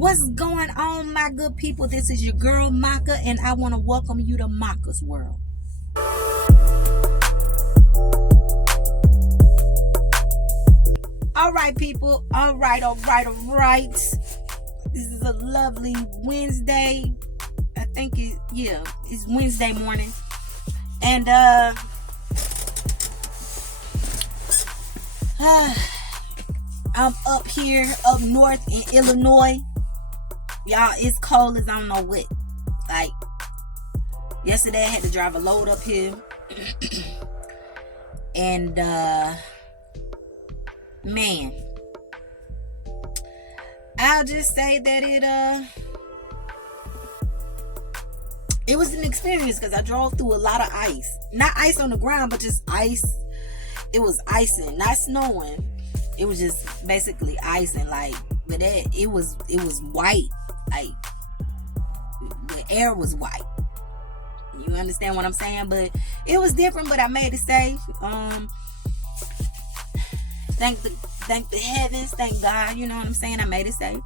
What's going on, my good people? This is your girl Maka, and I want to welcome you to Maka's world. All right, people. All right. This is a lovely Wednesday. I think it's Wednesday morning, and I'm up here up north in Illinois. Y'all, it's cold as I don't know what. Like, yesterday I had to drive a load up here. And, man. I'll just say that it was an experience because I drove through a lot of ice. Not ice on the ground, but just ice. It was icing, not snowing. It was just basically icing, like, but it was white. Like, the air was white. You understand what I'm saying? But it was different, but I made it safe. Thank the heavens, thank God, you know what I'm saying? I made it safe.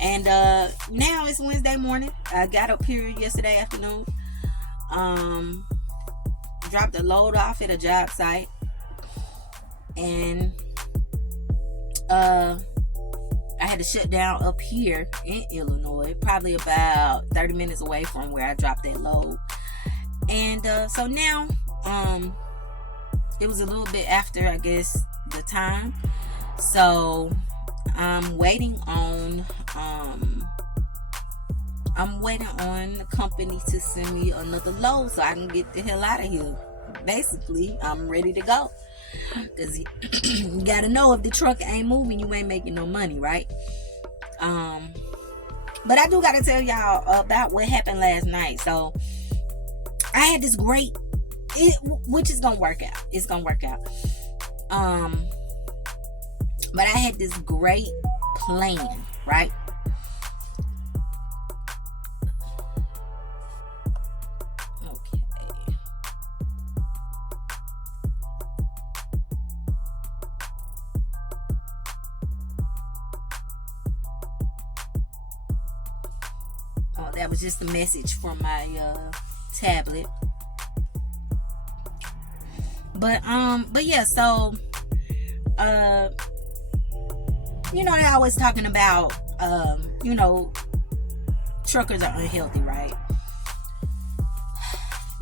And now it's Wednesday morning. I got up here yesterday afternoon. Dropped a load off at a job site. And I had to shut down up here in Illinois, probably about 30 minutes away from where I dropped that load. And so now it was a little bit after, I guess, the time. So I'm waiting on the company to send me another load so I can get the hell out of here. Basically, I'm ready to go. Because you gotta know, if the truck ain't moving, you ain't making no money, right? But I do gotta tell y'all about what happened last night. So I had this great, which is gonna work out. It's gonna work out. But I had this great plan, right? That was just a message from my tablet. But yeah, so you know, they're always talking about you know, truckers are unhealthy, right?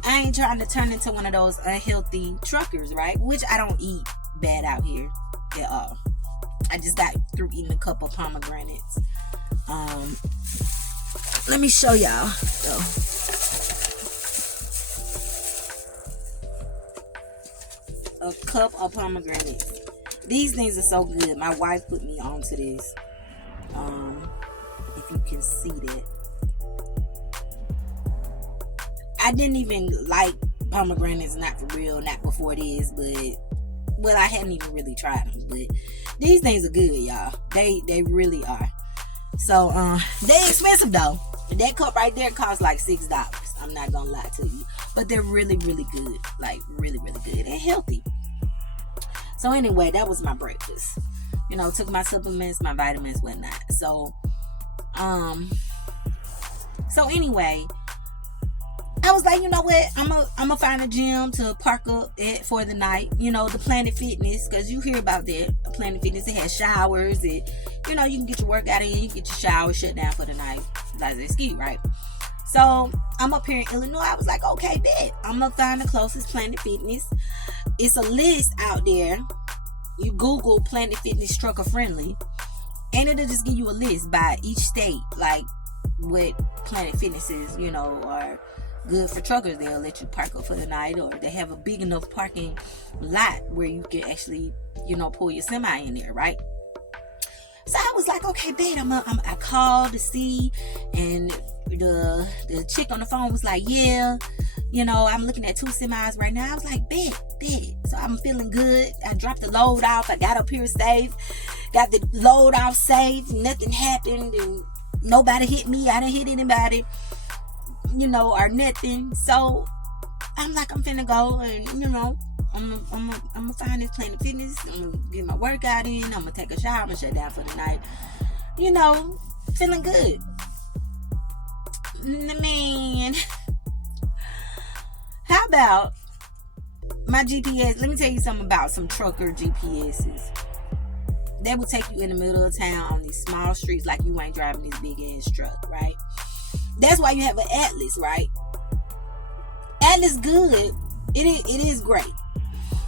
I ain't trying to turn into one of those unhealthy truckers, right? Which I don't eat bad out here at all. I just got through eating a couple pomegranates. Let me show y'all. A cup of pomegranates. These things are so good. My wife put me onto this. If you can see that. I didn't even like pomegranates, not for real, not before this, but well, I hadn't even really tried them. But these things are good, y'all. They really are. So they expensive though. That cup right there costs like $6. I'm not gonna lie to you, but they're really, really good. Like really, really good and healthy. So anyway, that was my breakfast. You know, took my supplements, my vitamins, whatnot. So anyway, I was like, you know what? I'm gonna find a gym to park up at for the night. You know, the Planet Fitness, because you hear about that. Planet Fitness, it has showers. You know, you can get your workout in, you can get your shower shut down for the night. Like they ski, right? So I'm up here in Illinois. I was like, okay, bet. I'm gonna find the closest Planet Fitness. It's a list out there. You Google Planet Fitness trucker friendly, and it'll just give you a list by each state, like what Planet Fitnesses, you know, are good for truckers. They'll let you park up for the night, or they have a big enough parking lot where you can actually, you know, pull your semi in there, right? So I was like, okay, bet. I called to see, and the chick on the phone was like, yeah, you know, I'm looking at 2 semis right now. I was like, bet. So I'm feeling good. I dropped the load off. I got up here safe. Got the load off safe. Nothing happened. And nobody hit me. I didn't hit anybody, you know, or nothing. So I'm like, I'm finna go, and you know, I'm gonna find this Planet Fitness. I'm gonna get my workout in. I'm gonna take a shower. I'm gonna shut down for the night. You know, feeling good. Man, how about my GPS? Let me tell you something about some trucker GPSs. They will take you in the middle of town on these small streets like you ain't driving this big ass truck, right? That's why you have an Atlas, right? Atlas good. It is great.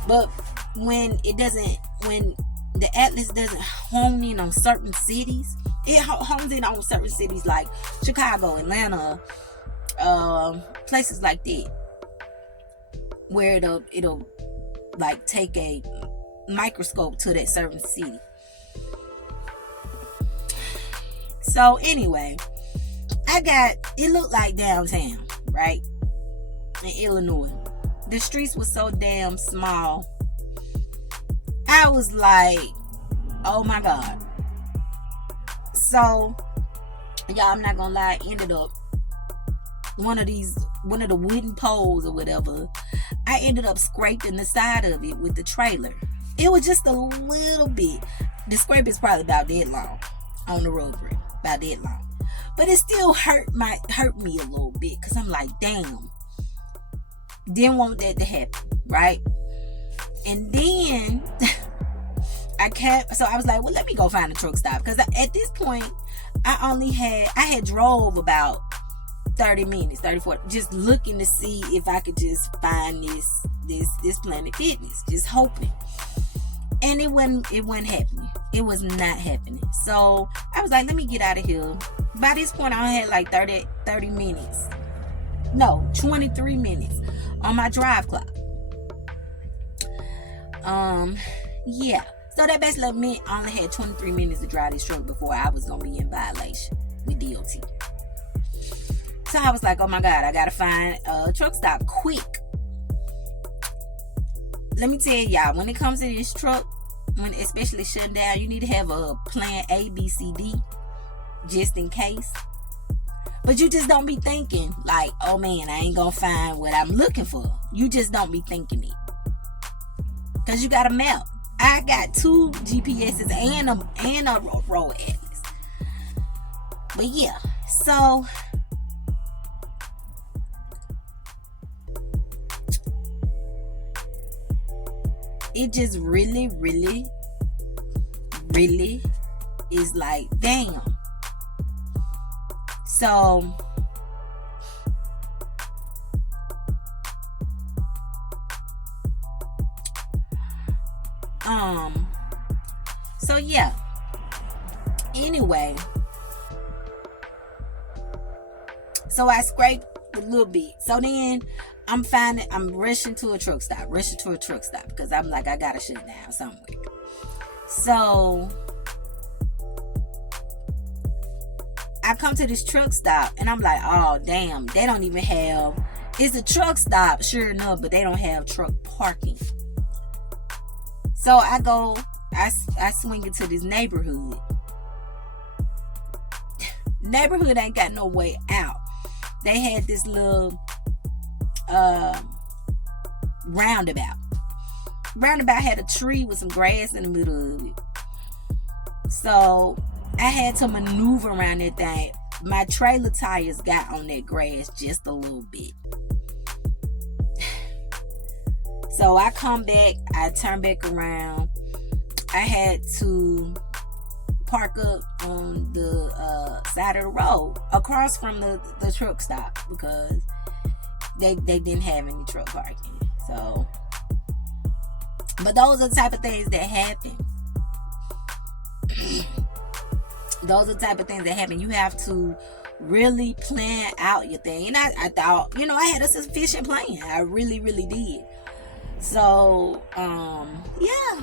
But when the Atlas doesn't hone in on certain cities, it hones in on certain cities like Chicago, Atlanta, places like that, where it'll like take a microscope to that certain city. So anyway, it looked like downtown, right? In Illinois. The streets were so damn small. I was like, oh my God. So, y'all, I'm not gonna lie, I ended up one of the wooden poles or whatever. I ended up scraping the side of it with the trailer. It was just a little bit. The scrape is probably about that long on the road grip, about that long. But it still hurt me a little bit, because I'm like, damn. Didn't want that to happen, right? And then so I was like, well, let me go find a truck stop, because at this point I had drove about 30 minutes, 40, just looking to see if I could just find this Planet Fitness, just hoping. And it wasn't happening. It was not happening. So I was like, let me get out of here. By this point, I had like 30 minutes. No, 23 minutes on my drive clock. Yeah. So that basically meant I only had 23 minutes to drive this truck before I was gonna be in violation with DOT. So I was like, oh my God, I gotta find a truck stop quick. Let me tell y'all, when it comes to this truck, when especially shutting down, you need to have a plan A, B, C, D, just in case. But you just don't be thinking like, oh man, I ain't gonna find what I'm looking for. You just don't be thinking it, because you got a map. I got 2 GPSs and a road atlas. But yeah, so it just really, really, really is like, damn. So yeah. Anyway, so I scraped a little bit. So then I'm rushing to a truck stop because I'm like, I gotta shut down somewhere. So I come to this truck stop and I'm like, oh damn, they don't even have, it's a truck stop, sure enough, but they don't have truck parking. So I swing into this neighborhood. Neighborhood ain't got no way out. They had this little roundabout. Roundabout had a tree with some grass in the middle of it. So I had to maneuver around that thing. My trailer tires got on that grass just a little bit. So I come back, I turn back around. I had to park up on the side of the road across from the truck stop, because they didn't have any truck parking. So, but those are the type of things that happen. Those are the type of things that happen. You have to really plan out your thing. And I thought, I had a sufficient plan. I really, really did. So, yeah.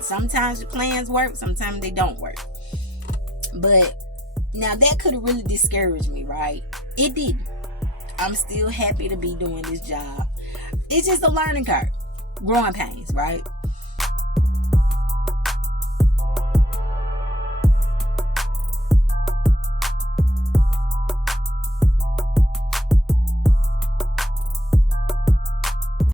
Sometimes your plans work, sometimes they don't work. But now that could have really discouraged me, right? It didn't. I'm still happy to be doing this job. It's just a learning curve. Growing pains, right?